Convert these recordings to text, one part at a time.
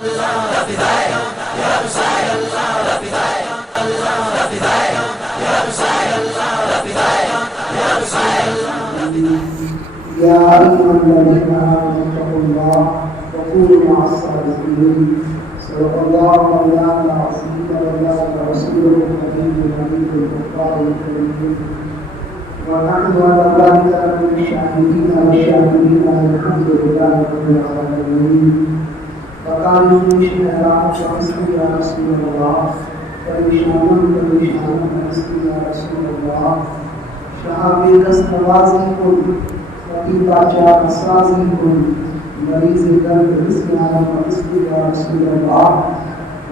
يا أيها الذين آمنوا اتقوا الله وكونوا مع الصادقين. صدق الله مولانا العظيم وبلغ رسوله النبي الحبيب المختار الكريم. ونحن على ذلك من الشاهدين والشاكرين الحمد لله رب العالمين. فقالوا في شهرات وحسن يا رسول الله فإشانون يا رسول الله. شہابِ دست نوازی کن رقیب باچا اسرازی کن مریض درد حسیان وحسن یا رسول اللہ.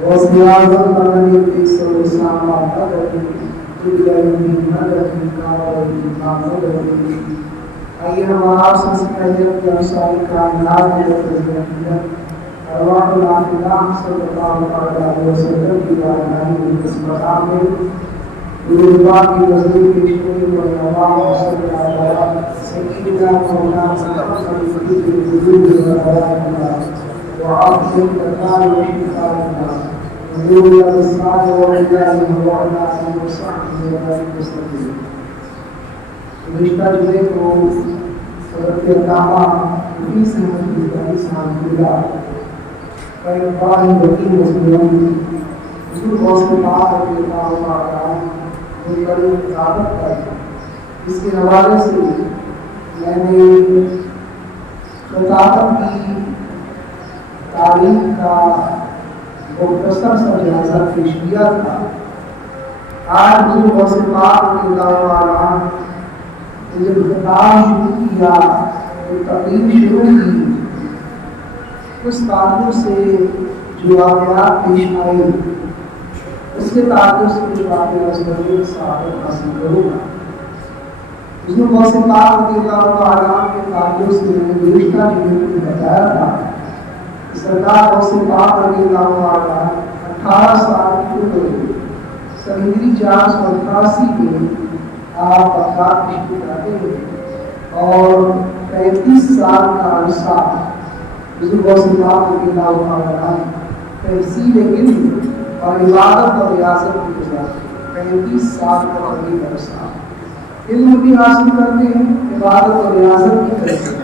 وزن آزم مدنی قیس و اسلام مدنی دل علمی مدنی کامل مدنی. آئیے ہمارا سنس پہلے انسان کائنات میں تجربیت ارواح العافلہ صلی اللہ علیہ وسلم کی بارگاہ میں اس مقام میں اللہ کی نزدیک پیشکری و نوام صلی اللہ سیدنا مولانا محمد الفقیر الوجود والحیاتنا وعافظ القرآن وشفاءنا حضور الاسماء والعلم وعلى آله وصحبه وسلم. گزشتہ جمعے کو حضرت علامہ مفتی احمد بن صاحب اللہ قائم وکیل مسلم حضور غوث پاک رضی اللہ عنہ بڑی دعوت کا اس کے حوالے سے میں نے خطابت کی تعلیم کا مختصر سا جائزہ پیش کیا تھا. آج حضور غوث پاک رضی اللہ عنہ نے جب خطاب شروع کیا تقریر شروع کی اس تعلق سے جو واقعات پیش آئے اس کے تعلق سے کچھ واقعات صاحب حاصل کروں گا. حضور غوث پاک رضی اللہ عنہ کے تعلق سے میں نے گزشتہ جمعے کو بتایا تھا کہ سرکار غوث پاک رضی اللہ عنہ 18 سال کی عمر میں سن ہجری 488 میں آپ بغداد تشریف لاتے ہیں اور 35 سال کا عرصہ حضور غوث پاک رضی اللہ عنہ تحصیل علم اور عبادت اور ریاضت کی گزارتے ہیں. 35 سال کا قریب عرصہ علم بھی حاصل کرتے ہیں, عبادت اور ریاضت بھی کرتے ہیں.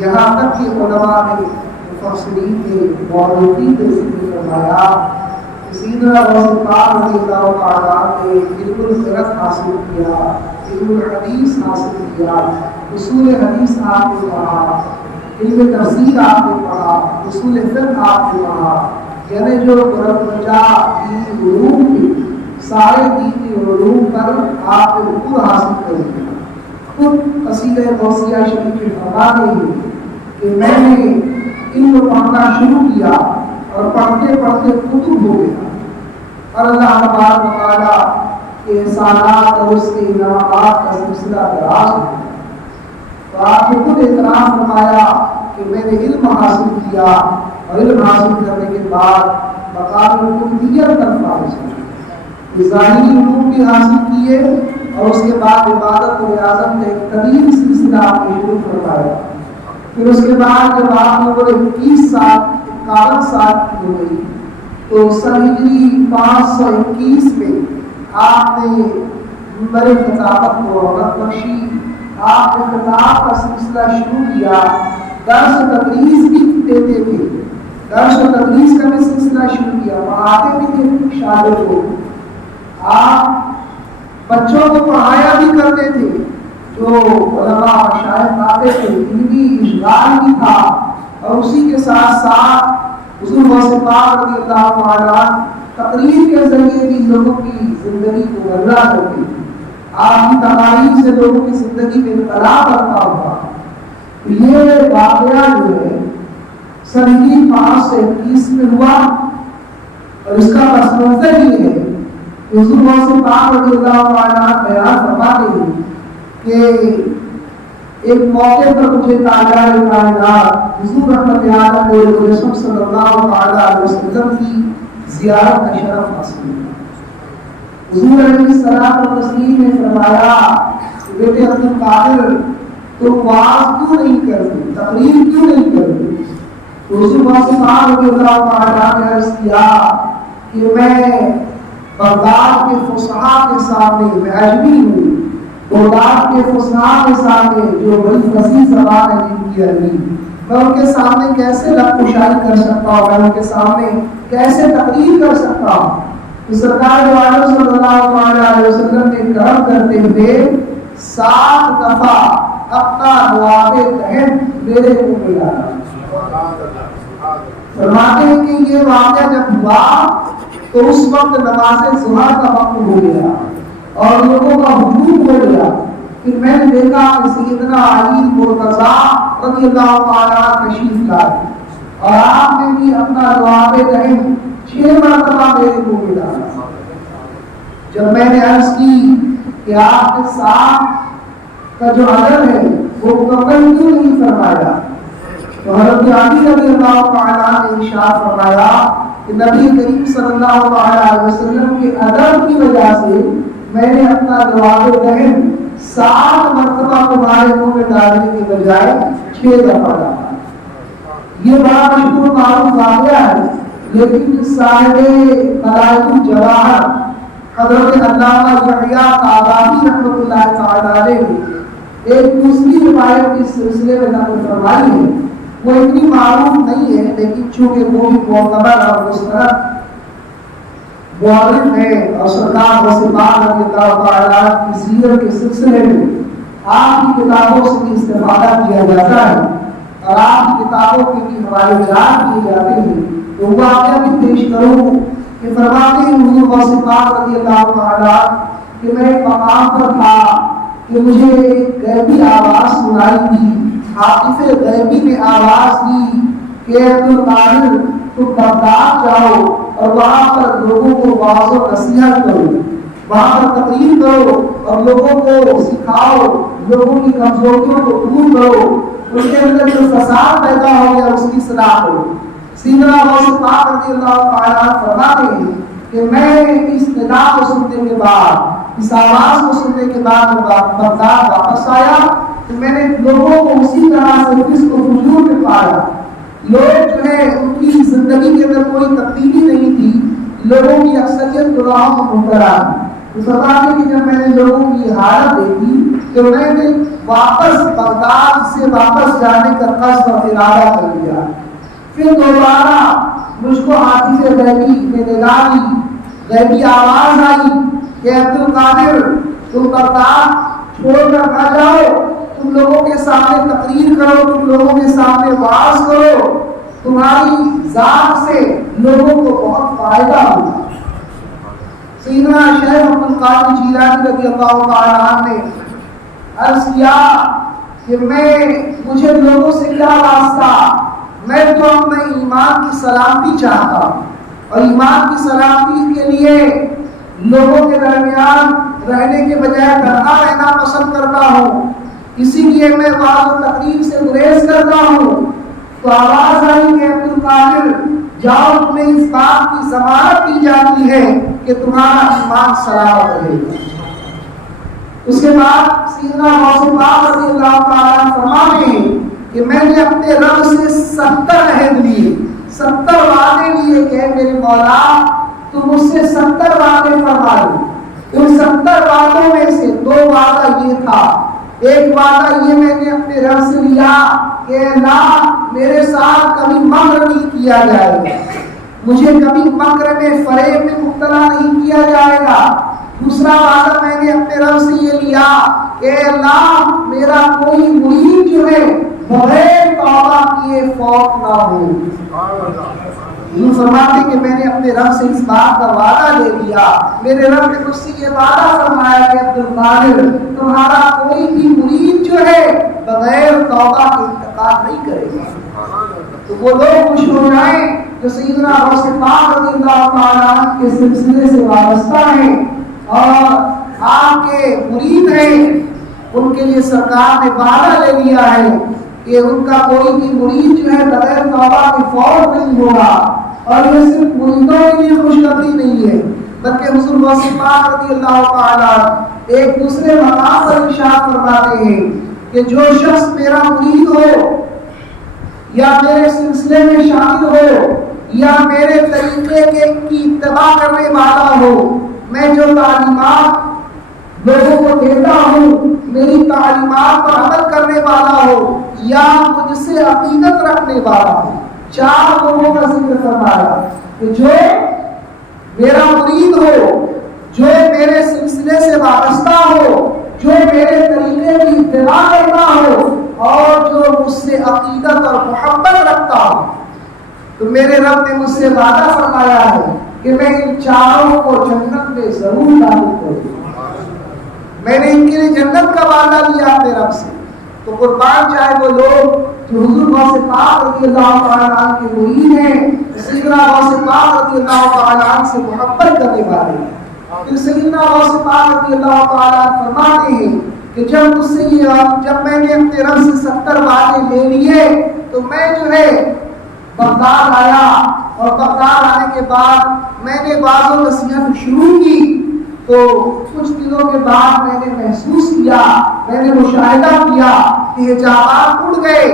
یہاں تک کہ علماء نے مفسرین کے موضوعی کا ذکر فرمایا کہ سیدنا غوث پاک رضی اللہ عنہ نے علم الفقہ حاصل کیا, علم الحدیث حاصل کیا, اصول حدیث آپ نے پڑھا, علم تفسیر آپ نے پڑھا, اصول فقہ آپ نے پڑھا. یعنی جو مرتبہ دینی علوم کے سارے دینی علوم پر آپ نے عبور حاصل کر لیا. خود قصیدہ غوثیہ شریف میں فرماتے ہیں کہ میں نے علم پڑھنا شروع کیا اور پڑھتے پڑھتے کتب ہو گیا اور اللہ تبارک و تعالیٰ کے احسانات اور اس کے انعامات کا سلسلہ دراز ہو گیا. تو آپ نے خود اعتراف فرمایا کہ میں نے علم حاصل کیا اور علم حاصل کرنے کے بعد مقام القطبیت تک فائز ہوئے. ظاہری علوم بھی حاصل کیے اور اس کے بعد عبادت و ریاضت کا ایک طویل سلسلہ آپ نے شروع کروایا. پھر اس کے بعد جب آپ عمر 51 سال کی ہو گئی تو سن ہجری 521 میں آپ نے منبر خطابت کو رونق بخشی. آپ نے خطاب کا سلسلہ شروع کیا, درس و تدریس بھی دیتے تھے, درس و تدریس کا بھی سلسلہ شروع کیا, پڑھاتے بھی تھے شاگرد کو. آپ بچوں کو پڑھایا بھی کرتے تھے, جو علماء مشائخ آتے تھے علمی اشغال بھی تھا اور اسی کے ساتھ ساتھ حضور غوث پاک رضی اللہ عنہ تقریر کے ذریعے بھی لوگوں کی زندگی کو بدلا کرتے تھے. آپ کی تقاریر سے لوگوں کی زندگی میں انقلاب برپا ہوا. یہ واقعہ جو ہے سن 521 میں ہوا اور اس کا پس منظر یہ ہے کہ حضور غوث پاک رضی اللہ عنہ بیان فرماتے ہیں کہ ایک موقع پر مجھے تاجدار کائنات حضور رحمت عالم صلی اللہ علیہ وسلم کی زیارت کا شرف حاصل ہوا. حضور علیہ السلام و تسلیم نے فرمایا کہ بیٹے عبد القادر تم واعظ کیوں نہیں کرتے, تقریر کیوں نہیں کرتے؟ حضور پاک رضی اللہ تعالیٰ نے عرض کیا کہ میں بغداد کے فصحاء کے سامنے، میں اجمی ہوں، بغداد کے فصحاء کے سامنے جو بڑی فصیح زبان ہے جن کی عربی، میں ان کے سامنے کیسے لب کشائی کر سکتا ہوں، میں ان کے سامنے کیسے تقریر کر سکتا ہوں؟ تو سرکار دو عالم صلی اللہ علیہ وسلم نے کرم کرتے ہوئے 7 دفعہ اپنا نواب دہن میرے منہ میں ڈالا۔ فرماتے ہیں کہ یہ واقعہ جب ہوا تو اس وقت نماز ظہر کا وقت ہو گیا اور لوگوں کا ہجوم ہو گیا۔ پھر میں نے دیکھا کہ سیدنا علی مرتضیٰ رضی اللہ تعالیٰ تشریف لائے اور آپ نے بھی اپنا نواب دہن 6 مرتبہ میرے منہ میں ڈالا۔ جب میں نے عرض کی کہ آپ کے ساتھ کا جو ادب ہے وہ مکمل کیوں نہیں فرمایا، تو حضرت علی رضی اللہ تعالیٰ نے ارشاد فرمایا کہ نبی کریم صلی اللہ علیہ وسلم کے ادب کی وجہ سے میں نے اپنا نواب دہن 7 مرتبہ تمہارے منہ میں ڈالنے کے بجائے 6 دفعہ ڈالا۔ یہ بڑا مشہور معروف واقعہ ہے، لیکن صاحب قلائد الجواہر حضرت علامہ یحییٰ طباطبائی رحمۃ اللہ تعالی علیہ ایک دوسری روایت کے سلسلے میں نقل فرمائی ہے، وہ اتنی معروف نہیں ہے لیکن چونکہ وہ بھی معتبر اور مستند معرف ہے اور سرکار وصفات رضی اللہ تعالیٰ کی سیرت کے سلسلے میں آپ کی کتابوں سے بھی استفادہ کیا جاتا ہے اور آپ کی کتابوں کے بھی حوالے جات کیے جاتے ہیں، تو واقعہ بھی پیش کروں کہ فرماتے ہیں حضور وصفات رضی اللہ تعالیٰ کہ میں ایک مقام پر تھا کہ مجھے ایک غیبی آواز سنائی دی، عاطف غیبی نے آواز دی کہ عبدالقادر تم بغداد جاؤ اور وہاں پر لوگوں کو واعظ و نصیحت کرو، وہاں پر تقریر کرو اور لوگوں کو سکھاؤ، لوگوں کی کمزوریوں کو دور کرو، ان کے اندر جو فساد پیدا ہو گیا اس کی اصلاح کرو۔ سیدنا غوث پاک رضی اللہ تعالیٰ فرماتے ہیں کہ میں اس ندا کو سننے کے بعد، اس آواز کو سننے کے بعد بغداد واپس آیا تو میں نے لوگوں کو اسی طرح سے فسق و فجور میں پایا، لوگ جو ہے ان کی زندگی کے اندر کوئی تبدیلی نہیں تھی، لوگوں کی اکثریت گناہوں میں مبتلا تھی۔ تو فرماتے ہیں کہ جب میں نے لوگوں کی حالت دیکھی تو میں نے واپس بغداد سے واپس جانے کا قصد اور ارادہ کر لیا۔ پھر دوبارہ مجھ کو عاطف غیبی میں نگاہی غیبی آواز آئی کہ عبدالقادر تم بغداد چھوڑ کر نہ جاؤ، تم لوگوں کے سامنے تقریر کرو، تم لوگوں کے سامنے وعظ کرو، تمہاری ذات سے لوگوں کو بہت فائدہ ہوگا۔ سیدنا شیخ عبدالقادر جیلانی رضی اللہ تعالیٰ عنہ نے عرض کیا کہ مجھے لوگوں سے کیا واسطہ، میں تو اپنے ایمان کی سلامتی چاہتا ہوں اور ایمان کی سلامتی کے لیے لوگوں کے درمیان رہنے کے بجائے تنہا رہنا پسند کرتا ہوں، اسی لیے میں وعظ و تقریر سے گریز کرتا ہوں۔ تو آواز آئی کہ عبدالقادر جاؤ، تمہیں اس بات کی ضمانت دی جاتی ہے کہ تمہارا ایمان سلامت رہے گا۔ اس کے بعد سیدنا غوث پاک رضی اللہ تعالیٰ فرماتے ہیں کہ میں نے اپنے رب سے 70 عہد لیے، 70 وعدے لیے کہ میرے مولا تو مجھ سے 70 وعدے فرما دو۔ ان 70 وعدوں میں سے 2 وعدہ یہ تھا، ایک وعدہ یہ میں نے اپنے رب سے لیا کہ اللہ میرے ساتھ کبھی مکر نہیں کیا جائے گا، مجھے کبھی مکر میں فریب میں مبتلا نہیں کیا جائے گا۔ دوسرا وعدہ میں نے اپنے رب سے یہ لیا کہ اللہ میرا کوئی مرید جو ہے بغیر توبہ کیے فوت نہ ہو۔ یہ فرماتے کہ میں نے اپنے رب سے اس بات کا وعدہ لے لیا، میرے رب نے مجھ سے یہ وعدہ فرمایا کہ عبدالقادر تمہارا کوئی بھی مرید جو ہے بغیر توبہ کے انتقال نہیں کرے گا۔ تو وہ لوگ خوش ہو جائیں جو سیدنا غوث پاک رضی اللہ تعالیٰ کے سلسلے سے وابستہ ہیں اور آپ کے مرید ہیں، ان کے لیے سرکار نے وعدہ لے لیا ہے کہ ان کا کوئی بھی مرید جو ہے بغیر توبہ کے فوت نہیں ہوگا۔ اور یہ صرف مریدوں کے لیے خوشخبری نہیں ہے بلکہ حضور غوث پاک رضی اللہ تعالیٰ ایک دوسرے مقام پر ارشاد فرماتے ہیں کہ جو شخص میرا مرید ہو یا میرے سلسلے میں شامل ہو یا میرے طریقے کی اتباع کرنے والا ہو، میں جو تعلیمات لوگوں کو دیتا ہوں میری تعلیمات پر عمل کرنے والا ہو یا مجھ سے عقیدت رکھنے والا ہو۔ 4 لوگوں کا ذکر فرمایا کہ جو میرا مرید ہو، جو میرے سلسلے سے وابستہ ہو، جو میرے طریقے کی اتباع کرتا ہو اور جو مجھ سے عقیدت اور محبت رکھتا ہو، تو میرے رب نے مجھ سے وعدہ فرمایا ہے کہ میں ان 4 کو جنت میں ضرور داخل کروں۔ میں نے ان کے لیے جنت کا وعدہ لیا اپنے رب سے۔ تو قربان جائے وہ لوگ جو حضور غوث پاک رضی اللہ تعالیٰ عنہ کے مرید ہیں، سیدنا غوث پاک رضی اللہ تعالیٰ عنہ سے محبت کرنے والے ہیں۔ پھر سیدنا غوث پاک رضی اللہ تعالیٰ عنہ فرماتے ہیں کہ جب میں نے اپنے رب سے 70 وعدے لے لیے تو میں جو ہے بغداد آیا، اور بغداد آنے کے بعد میں نے واعظ و نصیحت شروع کی تو کچھ دنوں کے بعد میں نے محسوس کیا، میں نے مشاہدہ کیا کہ حجابات اڑ گئے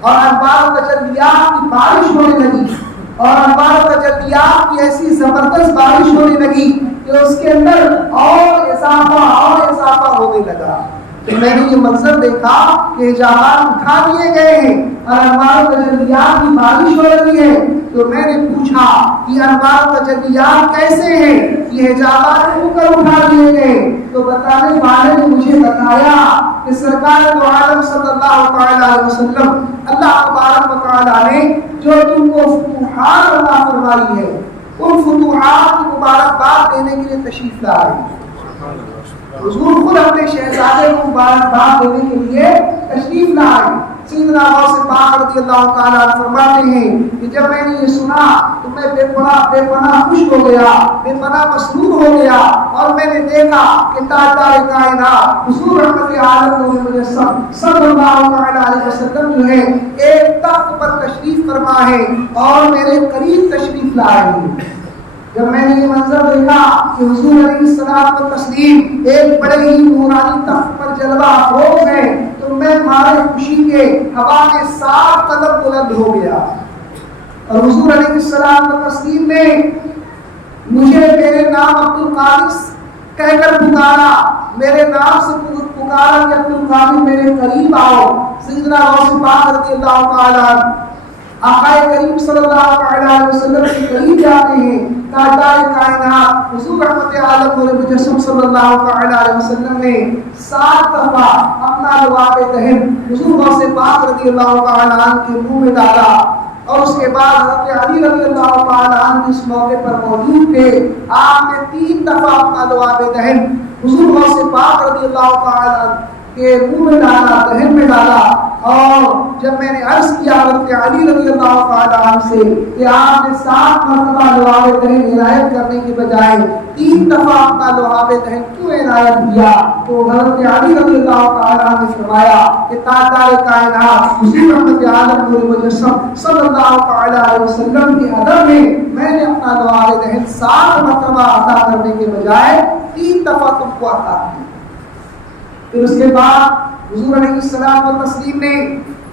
اور انوار و تجلیات کی بارش ہونے لگی، اور انوار و تجلیات کی ایسی زبردست بارش ہونے لگی کہ اس کے اندر اور اضافہ ہونے لگا۔ تو میں نے یہ منظر دیکھا کہ حجابات اٹھا دیے گئے ہیں اور انوار و تجلیات کی بارش ہو رہی ہے۔ تو میں نے پوچھا کہ انوار و تجلیات کیسے ہیں، یہ حجابات کیوں کر اٹھا دیے گئے؟ تو بتانے والے نے مجھے بتایا کہ سرکار دو عالم صلی اللہ علیہ وسلم اللہ تبارک و تعالیٰ نے جو تم کو فتوحات عطا فرمائی ہے، ان فتوحات کی مبارکباد دینے کے لیے تشریف لائے۔ حضور خود اپنے شہزادے کو مبارکباد دینے کے لیے تشریف لائے۔ سیدنا غوث پاک رضی اللہ تعالیٰ عنہ فرماتے ہیں کہ جب میں نے یہ سنا تو میں بے پناہ خوش ہو گیا، بے پناہ مسرور ہو گیا، اور میں نے دیکھا کہ تاجدار کائنات حضور رحمت عالم نور مجسم صلی اللہ علیہ وسلم جو ہے ایک تخت پر تشریف فرما ہے اور میرے قریب تشریف لائے ہیں۔ جب میں نے یہ منظر دیکھا کہ حضور علیہ الصلوۃ والتسلیم ایک بڑے ہی نورانی تخت پر جلوہ افروز ہے تو میں مارے خوشی کے ہوا میں 7 قدم بلند ہو گیا، اور حضور علیہ الصلوۃ والتسلیم نے مجھے میرے نام عبد القادر کہہ کر پکارا، میرے نام سے پکارا کہ عبد القادر میرے قریب آؤ۔ سیدنا غوث پاک رضی اللہ تعالیٰ آقا کریم صلی اللہ علیہ وسلم کے قریب جاتے ہیں۔ تاجدار کائنات حضور رحمت عالم نور مجسم صلی اللہ علیہ وسلم نے 7 دفعہ اپنا لعاب دہن حضور غوث پاک رضی اللہ تعالیٰ عنہ کے منہ میں ڈالا، اور اس کے بعد حضرت علی رضی اللہ تعالیٰ عنہ اس موقع پر موجود تھے، آپ نے 3 دفعہ اپنا لعاب دہن حضور غوث پاک رضی اللہ تعالیٰ عنہ کے منہ میں ڈالا، دہن میں ڈالا۔ اور جب میں نے عرض کیا حضرت علی رضی اللہ تعالیٰ عنہ سے کہ آپ نے 7 مرتبہ لعاب دہن عنایت کرنے کے بجائے 3 دفعہ اپنا لعاب دہن کیوں عنایت کیا، تو حضرت علی رضی اللہ تعالیٰ عنہ نے فرمایا کہ تاجدار کائنات حضور رحمت عالم نور مجسم صلی اللہ علیہ وسلم کے ادب میں نے اپنا لعاب دہن 7 مرتبہ عطا کرنے کے بجائے 3 دفعہ تم کو عطا کی۔ پھر اس کے بعد حضور علیہ السلام و تسلیم نے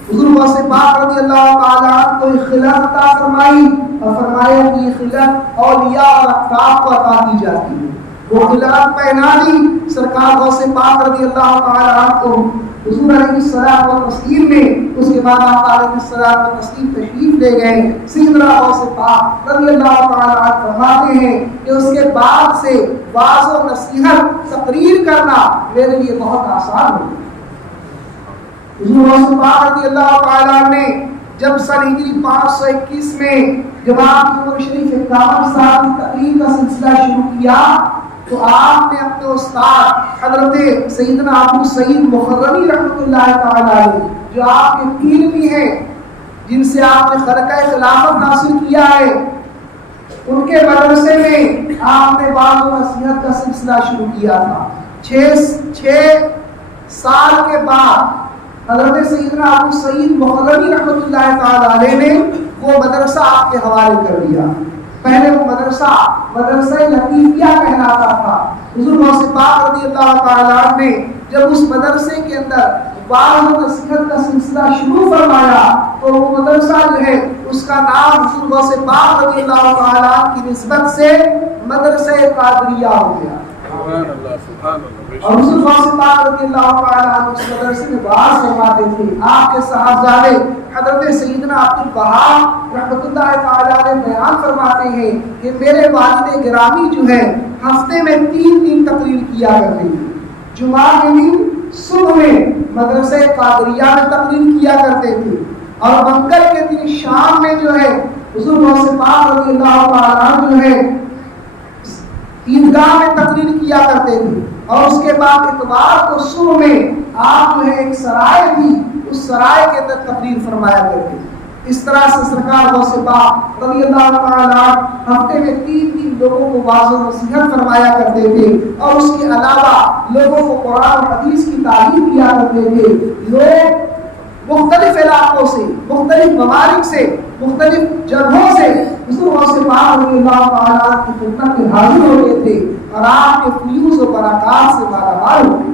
حضور غوث پاک رضی اللہ تعالیٰ عنہ کو ایک خلعت عطا فرمائی اور فرمایا کہ یہ خلعت اولیاء اور اقطاب کو عطا کی جاتی ہے۔ وہ خلعت پہنا دی سرکار غوث پاک رضی اللہ تعالیٰ عنہ کو حضور علیہ السلام و تسلیم نے۔ اس کے بعد آپ علیہ السلام و تسلیم تشریف لے گئے۔ سیدنا غوث پاک رضی اللہ تعالیٰ عنہ فرماتے ہیں کہ اس کے بعد سے واعظ و نصیحت تقریر کرنا میرے لیے بہت آسان ہو گیا۔ حضور غوث پاک رضی اللہ تعالیٰ عنہ نے جب سن ہجری 521 میں جب آپ کی عمر شریف 51 سال کی تقریر کا سلسلہ شروع کیا تو آپ نے اپنے استاد حضرت سیدنا ابو سعید مخرمی رحمۃ اللہ تعالیٰ علیہ جو آپ کے پیر بھی ہیں، جن سے آپ نے خرقہ خلافت حاصل کیا ہے، ان کے مدرسے میں آپ نے واعظ و نصیحت کا سلسلہ شروع کیا تھا۔ 6 سال کے بعد حضرت سیدنا ابو سعید مخرمی رحمۃ اللہ تعالیٰ علیہ نے وہ مدرسہ آپ کے حوالے کر دیا۔ پہلے وہ مدرسہ لطیفیہ کہلاتا تھا۔ حضور غوث پاک رضی اللہ تعالیٰ عنہ نے جب اس مدرسے کے اندر واعظ و نصیحت کا سلسلہ شروع فرمایا تو وہ مدرسہ جو ہے اس کا نام حضور غوث پاک رضی اللہ تعالیٰ عنہ کی نسبت سے مدرسہ قادریہ ہو گیا. اور حضور غوث پاک رضی اللہ تعالیٰ عنہ اس مدرسے میں واعظ فرماتے تھے. آپ کے صاحبزادے حضرت سیدنا عبد الوہاب رحمۃ اللہ تعالیٰ علیہ بیان فرماتے ہیں کہ میرے والد گرامی جو ہے ہفتے میں 3 تقریر کیا کرتے تھے. جمعہ کے دن صبح میں مدرسہ قادریہ میں تقریر کیا کرتے تھے اور منگل کے دن شام میں جو ہے حضور غوث پاک رضی اللہ تعالیٰ عنہ جو ہے عیدگاہ میں تقریر کیا کرتے تھے. اور اس کے بعد اتوار کو صبح میں آپ جو ہے ایک سرائے تھی اس سرائے کے اندر تقریر فرمایا کرتے تھے. اس طرح سے سرکار غوث پاک رضی اللہ تعالیٰ ہفتے میں 3 لوگوں کو واعظ و نصیحت فرمایا کرتے تھے اور اس کے علاوہ لوگوں کو قرآن و حدیث کی تعلیم دیا کرتے تھے. لوگ مختلف علاقوں سے، مختلف ممالک سے، مختلف جگہوں سے حضور غوث پاک رضی اللہ تعالیٰ کی خدمت میں حاضر ہوتے تھے اور آپ کے فیوز و برکات سے مالا مال ہوتے.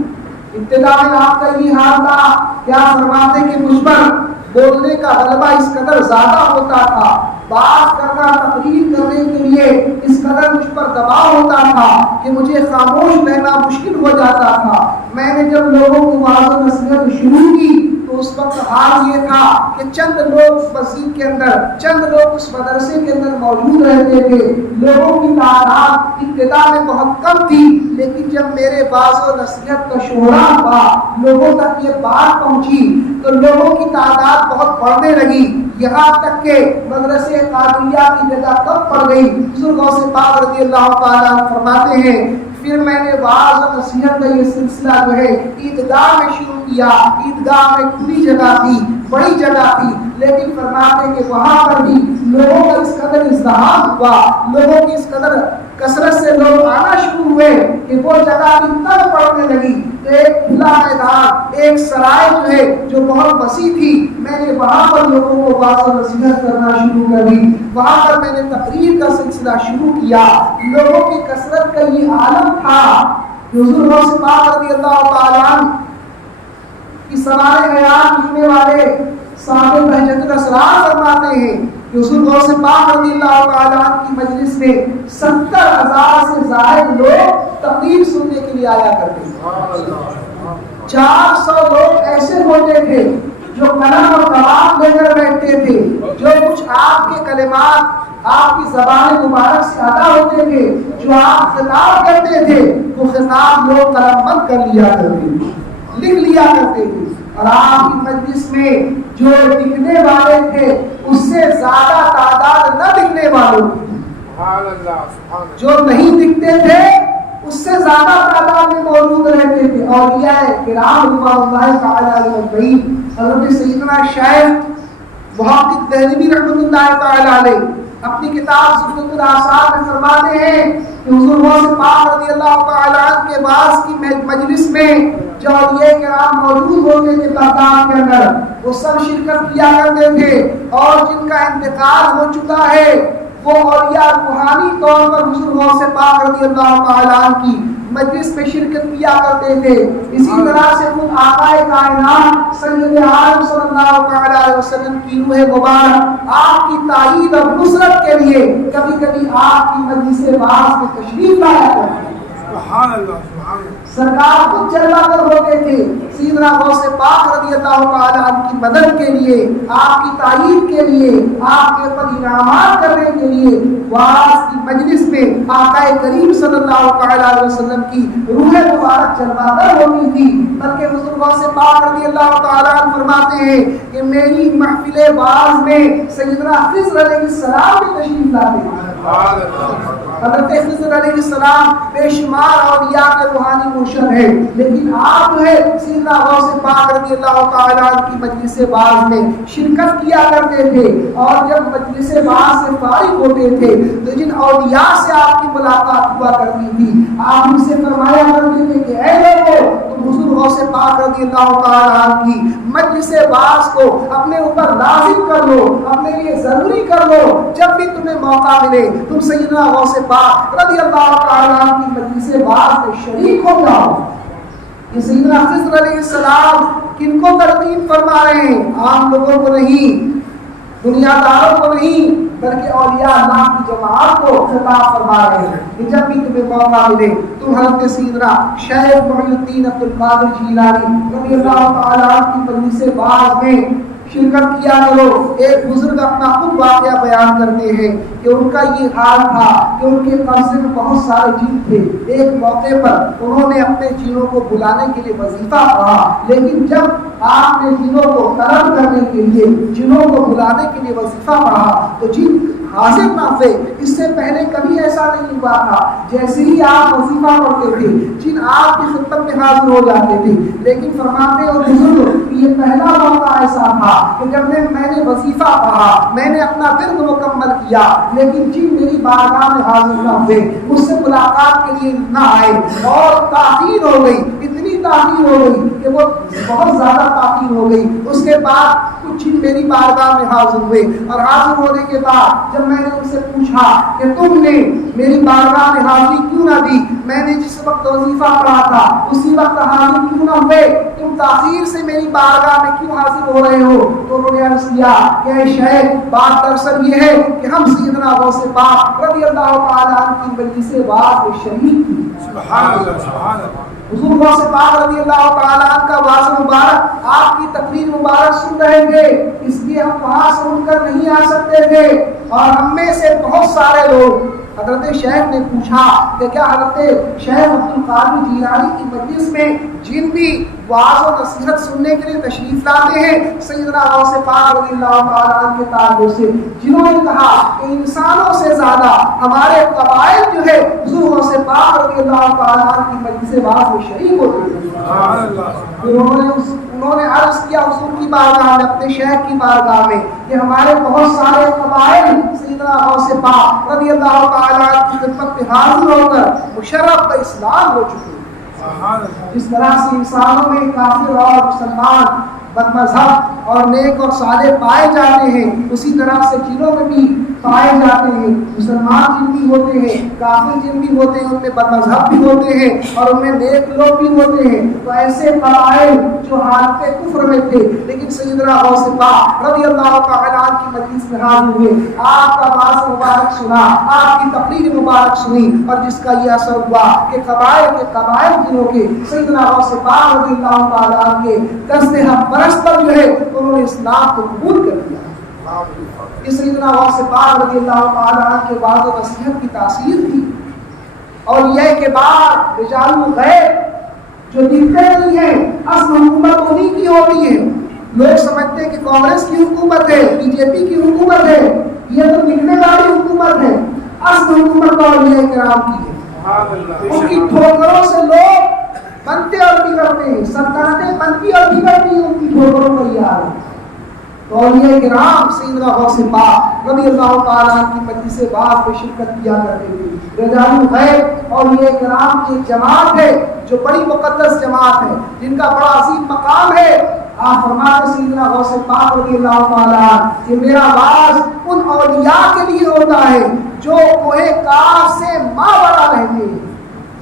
ابتدا میں آپ کا یہ حال تھا کہ آپ فرماتے کہ مجھ پر بولنے کا غلبہ اس قدر زیادہ ہوتا تھا، بات کرنا تقریر کرنے کے لیے اس قدر مجھ پر دباؤ ہوتا تھا کہ مجھے خاموش رہنا مشکل ہو جاتا تھا. میں نے جب لوگوں کو واعظ و نصیحت شروع کی تو اس وقت حال یہ تھا کہ چند لوگ مسجد کے اندر، چند لوگ اس مدرسے کے اندر موجود رہتے تھے. لوگوں کی تعداد ابتدا میں بہت کم تھی، لیکن جب میرے واعظ و نصیحت کا شہرا ہوا، لوگوں تک یہ بات پہنچی تو لوگوں کی تعداد بہت بڑھنے لگی. یہاں تک کہ مدرسے قادریہ کی جگہ کم پڑ گئی. حضور غوث پاک رضی اللہ تعالیٰ فرماتے ہیں پھر میں نے واعظ و نصیحت کا یہ سلسلہ جو ہے عیدگاہ میں شروع کیا. عیدگاہ میں کھلی جگہ تھی، بڑی جگہ تھی، لیکن فرماتے کہ وہاں پر بھی لوگوں کا اس قدر ازدحام ہوا، لوگوں کی اس قدر کثرت سے لوگ آنا شروع ہوئے کہ وہ جگہ بھی تنگ پڑنے لگی. تو ایک کھلا میدان، ایک سرائے جو ہے جو بہت وسیع تھی، میں نے وہاں پر لوگوں کو واعظ و نصیحت کرنا شروع کر دی. وہاں پر میں نے تقریر کا سلسلہ شروع کیا. لوگوں کی کثرت کا یہ عالم تھا کہ حضور غوث پاک رضی اللہ تعالیٰ عنہ کی سوارِ حیات لکھنے والے صاحب بہجت الاسرار فرماتے ہیں کہ حضور غوث پاک رضی اللہ تعالیٰ عنہ کی مجلس میں 70,000 سے زائد لوگ تقریر سننے کے لیے آیا کرتے تھے. 400 لوگ ایسے ہوتے تھے جو قلم اور کلام لے کر بیٹھتے تھے، جو کچھ آپ کے کلمات آپ کی زبان مبارک سے ادا ہوتے تھے، جو آپ خطاب کرتے تھے وہ خطاب لوگ قلم بند کر لیا کرتے تھے، لکھ لیا کرتے تھے. اور آپ کی مجلس میں جو لکھنے والے تھے اس سے زیادہ تعداد نہ لکھنے والوں کی، جو نہیں لکھتے تھے اس سے زیادہ تعداد میں موجود رہتے تھے. اولیاء کرام رضوان اللہ تعالی علیہ اجمعین، حضرت سیدنا شیخ محقق دہلوی رحمۃ اللہ تعالی علیہ اپنی کتاب زبدۃ الآثار میں فرماتے ہیں کہ حضور غوث پاک رضی اللہ تعالی عنہ کے بعد کی مجلس میں جو اولیاء کرام موجود ہوتے تھے بغداد کے اندر، وہ سب شرکت کیا کرتے تھے. اور جن کا انتقال ہو چکا ہے وہ اولیاء روحانی طور پر حضور غوث پاک رضی اللہ تعالیٰ عنہ کی مجلس میں شرکت کیا کرتے تھے. اسی طرح سے خود آقا کائنات سید عالم صلی اللہ علیہ وسلم کی روح مبارک آپ کی تائید اور نصرت کے لیے کبھی کبھی آپ کی مجلس واعظ میں تشریف لایا کرتے تھے. سبحان اللہ. سرکار خود چلا کر ہوتے تھے سیدنا غوث پاک رضی اللہ تعالیٰ عنہ کی مدد کے لیے، آپ کی تعریف کے لیے، آپ کے اوپر انعامات کرنے کے لیے واعظ کی مجلس میں آقا کریم صلی اللہ تعالیٰ علیہ وسلم کی روح مبارک چلوا کر ہوتی تھی. بلکہ حضور غوث پاک رضی اللہ تعالیٰ عنہ فرماتے ہیں کہ میری محفل واعظ میں سیدنا خضر علیہ السلام بھی تشریف لاتے ہیں. حضرت خضر علیہ السلام بے شمار اولیاء کے روحانی مرشد ہے، لیکن آپ جو ہے سیدنا غوث پاک رضی اللہ تعالیٰ عنہ کی مجلس واعظ میں شرکت کیا کرتے تھے. اور جب مجلس واعظ سے فارغ ہوتے تھے تو جن اولیاء سے آپ کی ملاقات ہوا کرتی تھی آپ ان سے فرمایا کرتے تھے کہ اے لوگوں تم حضور غوث پاک رضی اللہ تعالیٰ عنہ کی مجلس واعظ کو اپنے اوپر لازم کر لو، اپنے لیے ضروری کر لو. جب بھی تمہیں موقع ملے تم سیدنا غوث پاک رضی اللہ تعالیٰ عنہ کی مجلس واعظ میں شریک ہو جاؤ. یہ سیدنا خضر علیہ السلام کن کو ترغیب فرما رہے ہیں؟ عام لوگوں کو نہیں، دنیا داروں کو نہیں، بلکہ اولیاء اللہ کی جماعت کو خطاب فرما رہے ہیں کہ جب بھی تمہیں موقع ملے تم حضرت سیدنا شیخ محی الدین عبد القادر جیلانی رضی اللہ تعالیٰ عنہ کی مجلس باز میں شرکت کیا کرو۔ ایک بزرگ اپنا خود واقعہ بیان کرتے ہیں کہ ان کا یہ حال تھا کہ ان کے قصبے میں بہت سارے جن تھے۔ ایک موقع پر انہوں نے اپنے جنوں کو بلانے کے لیے وظیفہ پڑھا، لیکن جب آپ نے جنوں کو طلب کرنے کے لیے، جنوں کو بلانے کے لیے وظیفہ پڑھا تو جن حاضر نہ تھے۔ اس سے پہلے کبھی ایسا نہیں ہوا تھا، جیسے ہی آپ وظیفہ پڑھتے تھے جن آپ کی خدمت میں حاضر ہو جاتے تھے، لیکن فرماتے اور بزرگ یہ پہلا موقع ایسا تھا کہ جب میں نے وظیفہ پڑھا، میں نے اپنا ورد مکمل کیا، لیکن جن میری بارگاہ میں حاضر نہ ہوئے، مجھ سے ملاقات کے لیے نہ آئے، اور تاخیر ہو گئی، اتنی تاخیر ہو گئی کہ وہ بہت زیادہ تاخیر ہو گئی۔ اس کے بعد کچھ جن میری بارگاہ میں حاضر ہوئے، اور حاضر ہونے کے بعد جب میں نے ان سے پوچھا کہ تم نے میری بارگاہ میں حاضری کیوں نہ دی، میں نے جس وقت وظیفہ پڑھا تھا اسی وقت حاضر کیوں نہ ہوئے، تم تاخیر سے میری بارگاہ میں کیوں حاضر ہو رہے ہو، تو انہوں نے عرض کیا کہ اے شیخ، بات دراصل یہ ہے کہ ہم سیدنا غوث پاک رضی اللہ تعالیٰ عنہ کی مجلس باز میں شریک تھے۔ سبحان اللہ، سبحان اللہ۔ حضور غوث پاک رضی اللہ تعالیٰ عنہ کا واضح مبارک، آپ کی تقریر مبارک سن رہے تھے، اس لیے ہم وہاں سن کر نہیں آ سکتے تھے، اور ہم میں سے بہت سارے لوگ حضرت شیخ نے پوچھا کہ کیا حضرت شیخ عبد القادر جیلانی کی مجلس میں جن بھی وعظ و نصیحت سننے کے لیے تشریف لاتے ہیں سیدنا غوث پاک رضی اللہ تعالیٰ عنہ کے تعلق سے، جنہوں نے کہا کہ انسانوں سے زیادہ ہمارے قبائل جو ہے حضور غوث پاک رضی اللہ تعالیٰ عنہ کی مجلس وعظ میں شریک ہوتے ہیں۔ انہوں نے عرض کیا حضور کی بارگاہ میں، اپنے شیخ کی بارگاہ میں، کہ ہمارے بہت سارے قبائل سیدنا غوث پاک رضی اللہ تعالیٰ عنہ کی خدمت میں حاضر ہو کر مشرف باسلام ہو چکے ہیں۔ جس طرح سے انسانوں میں کافر اور مسلمان، بد مذہب اور نیک اور صالح پائے جاتے ہیں، اسی طرح سے جنوں میں بھی پائے جاتے ہیں۔ مسلمان جن بھی ہوتے ہیں، کافر جن بھی ہوتے ہیں، ان میں بد مذہب بھی ہوتے ہیں اور ان میں نیک لوگ بھی ہوتے ہیں۔ تو ایسے قبائل جو حالت کفر میں تھے لیکن سیدنا غوث پاک رضی اللہ تعالیٰ عنہ کی مجلس میں حاضر ہوئے، آپ کا واعظ مبارک سنا، آپ کی تقریر مبارک سنی، اور جس کا یہ اثر ہوا کہ قبائل کے قبائل جنوں کے سیدنا غوث پاک رضی اللہ تعالیٰ عنہ کے دست حق پرست پر جو ہے انہوں نے اسلام کو قبول کر لیا۔ یہ سیدنا غوث پاک رضی اللہ تعالیٰ عنہ کے وعظ و نصیحت کی تاثیر تھی۔ اور یہ کہ بعد رجال الغیب جو دکھتے نہیں ہیں، اصل حکومت انہی کی ہوتی ہے۔ لوگ سمجھتے ہیں کہ کانگریس کی حکومت ہے، بی جے پی کی حکومت ہے، یہ تو دکھنے والی حکومت ہے، اصل حکومت تو اولیاء کرام کی ہے۔ ان کی ٹھوکروں سے لوگ بنتے اور بگڑتے ہیں، سلطنتیں بنتی اور بگڑتی ہیں ان کی ٹھوکروں پر یاد ہے۔ تو اولیاء کرام سیدنا غوث پاک رضی اللہ تعالیٰ عنہ کی مجلس باز میں شرکت کیا کرتے تھے۔ رجال الغیب اولیاء کرام کی ایک جماعت ہے جو بڑی مقدس جماعت ہے، جن کا بڑا عظیم مقام ہے۔ آپ فرماتے سیدنا غوث پاک رضی اللہ تعالیٰ عنہ کہ میرا باز ان اولیاء کے لیے ہوتا ہے جو کوہ کاف سے ماورا رہتے ہیں۔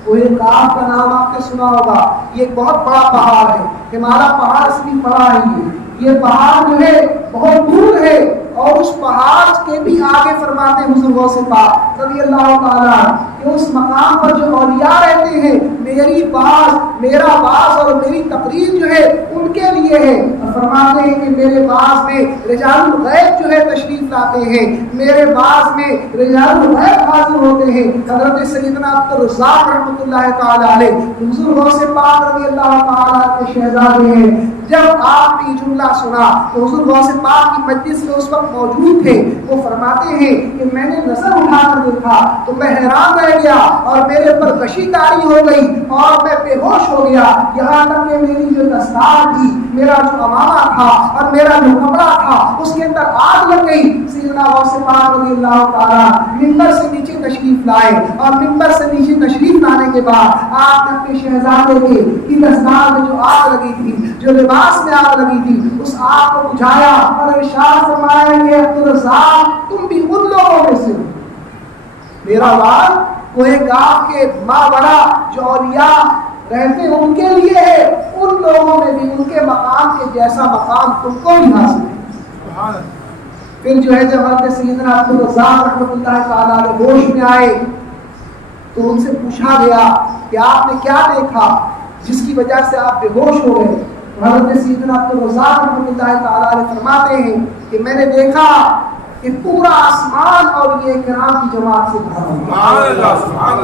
کوہ کاف کا نام آپ نے سنا ہوگا، یہ ایک بہت بڑا پہاڑ ہے، ہمالیہ پہاڑ اس میں پڑا ہی ہے۔ یہ پہاڑ جو ہے بہت دور ہے، اور اس پہاڑ کے بھی آگے فرماتے ہیں حضور غوث پاک رضی اللہ تعالیٰ کہ اس مقام پر جو اولیاء رہتے ہیں، میری باز، میرا باز اور میری تقریر جو ہے ان کے لیے ہے۔ اور فرماتے ہیں کہ میرے باز میں رجال الغیب جو ہے تشریف لاتے ہیں، میرے باز میں رجال الغیب حاضر ہوتے ہیں۔ حضرت سیدنا عبد الرزاق رحمۃ اللہ تعالیٰ علیہ حضور غوث پاک رضی اللہ تعالیٰ کے شہزادے ہیں۔ جب آپ نے جملہ سنا تو حضور غوث پاک کی مجلس میں اس وقت موجود تھے، وہ فرماتے ہیں کہ میں نے نظر اٹھا کر دیکھا تو میں حیران رہ گیا اور میرے پر غشی طاری ہو گئی اور میں بے ہوش ہو گیا، یہاں تک کہ میری جو دستار تھی، میرا جو امامہ تھا اور میرا جو کپڑا تھا اس کے اندر آگ لگ گئی۔ سیدنا غوث پاک رضی اللہ تعالیٰ ممبر سے نیچے تشریف لائے، اور ممبر سے نیچے تشریف لانے کے بعد آپ نے اپنے شہزادے کی دستار میں جو آگ لگی تھی، جو لباس میں آگ لگی تھی، اس آگ کو بجھایا اور ارشاد فرمایا کہ عبد الرزاق تم بھی ان لوگوں میں سے ہو۔ میرا وال کوہ کاف کے ماورا جو اولیاء رہتے ان کے لیے ہے، ان لوگوں میں بھی ان کے مقام کے جیسا مقام تم کو بھی حاصل ہے۔ پھر جو ہے جب حضرت سیدنا عبدالرزاق رحمۃ اللہ تعالیٰ علیہ ہوش میں آئے تو ان سے پوچھا گیا کہ آپ نے کیا دیکھا جس کی وجہ سے آپ بے ہوش ہو گئے؟ تو حضرت سیدنا عبدالرزاق رحمۃ اللہ تعالیٰ علیہ فرماتے ہیں کہ میں نے دیکھا کہ پورا آسمان اور یہ کرام کی جماعت سے بھرا ہوا ہے،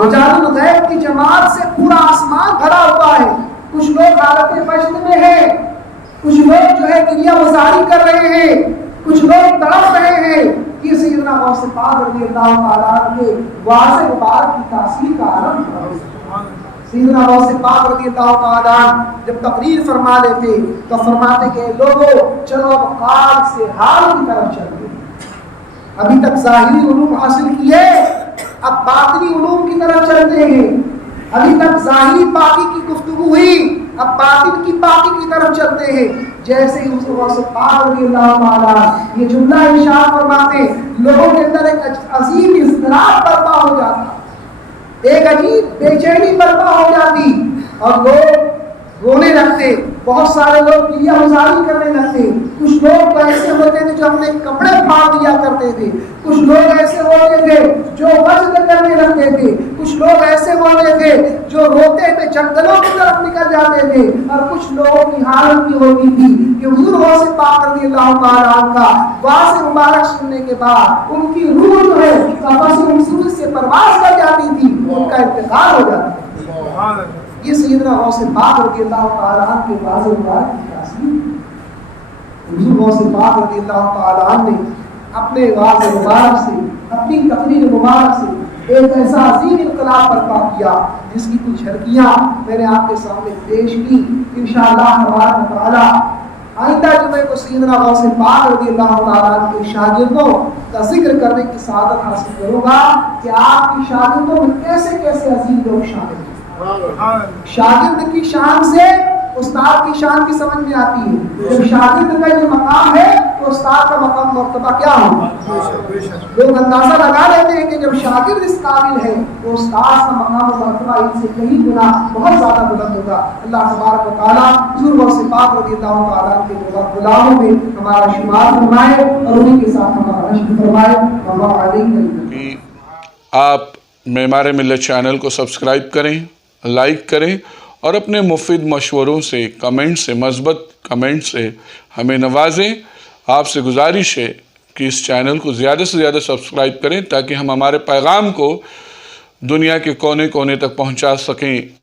رجال الغیب کی جماعت سے پورا آسمان بھرا ہوا ہے۔ کچھ لوگ حالت فجر میں ہیں، کچھ لوگ جو ہے گریہ وزاری کر رہے ہیں، کچھ لوگ تڑپ رہے ہیں۔ یہ سیدنا غوث پاک رضی اللہ تعالیٰ عنہ کے واضح مبارک کی تاثیر کا عالم ہے۔ سیدنا غوث پاک رضی اللہ تعالیٰ عنہ جب تقریر فرما لیتے تو فرماتے کہ لوگوں چلو اب قال سے حال کی طرف چلتے ہیں، ابھی تک ظاہری علوم حاصل کیے، اب باطنی علوم کی طرف چلتے ہیں۔ ابھی تک ظاہری پاکی کی گفتگو ہوئی، اب باطن کی پاکی کی طرف چلتے ہیں۔ جیسے ہی حضور غوث پاک رضی اللہ تعالیٰ یہ جملہ ارشاد فرماتے لوگوں کے اندر ایک عظیم اضطراب برپا ہو جاتا، ایک عجیب بے چینی برپا ہو جاتی اور لوگ رونے لگتے، بہت سارے لوگ گریہ گزاری کرنے لگتے۔ کچھ لوگ تو ایسے ہوتے تھے جو اپنے کپڑے پھاڑ دیا کرتے تھے، کچھ لوگ ایسے ہوتے تھے جو وجد کرنے لگتے تھے، کچھ لوگ ایسے ہوتے تھے جو روتے ہوئے جنگلوں کی طرف نکل جاتے تھے، اور کچھ لوگوں کی حالت یہ ہوتی تھی کہ حضور غوث پاک رضی اللہ تعالیٰ عنہ کا واضح مبارک سننے کے بعد ان کی روح جو ہے قفس مسعود سے پرواز کر جاتی تھی، ان کا انتقال ہو جاتا تھا۔ یہ سیدنا غوث پاک رضی اللہ تعالیٰ عنہ کے واضح مبارک کی تاثیر ہے۔ حضور غوث پاک رضی اللہ تعالیٰ عنہ نے اپنے واضح مبارک سے، اپنی تقریر مبارک سے ایک ایسا عظیم انقلاب برپا کیا جس کی کچھ جھلکیاں میں نے آپ کے سامنے پیش کی۔ انشاءاللہ تبارک و تعالیٰ آئندہ جمعے کو سیدنا غوث پاک رضی اللہ تعالیٰ عنہ کے شاگردوں کا ذکر کرنے کی سعادت حاصل کروں گا کہ آپ کی شاگردوں میں کیسے کیسے عظیم لوگ شامل ہیں۔ شاگرد کی شان سے استاد کی شان کی سمجھ میں آتی ہے۔ جب شاگرد کا یہ مقام ہے تو استاد کا مقام مرتبہ کیا ہوگا؟ لوگ اندازہ لگا لیتے ہیں کہ جب شاگرد اس قابل ہے تو استاد کا مقام و مرتبہ ان سے کئی گنا بہت زیادہ بلند ہوگا۔ اللہ تبارک و تعالیٰ حضور غوث پاک رضی اللہ تعالیٰ کے غلاموں میں ہمارا شمار فرمائے اور انہیں کے ساتھ ہمارا رشد فرمائے۔ اللہ علیہ آپ معمار ملت چینل کو سبسکرائب کریں، لائک کریں اور اپنے مفید مشوروں سے، کمنٹ سے، مثبت کمنٹ سے ہمیں نوازیں۔ آپ سے گزارش ہے کہ اس چینل کو زیادہ سے زیادہ سبسکرائب کریں تاکہ ہم ہمارے پیغام کو دنیا کے کونے کونے تک پہنچا سکیں۔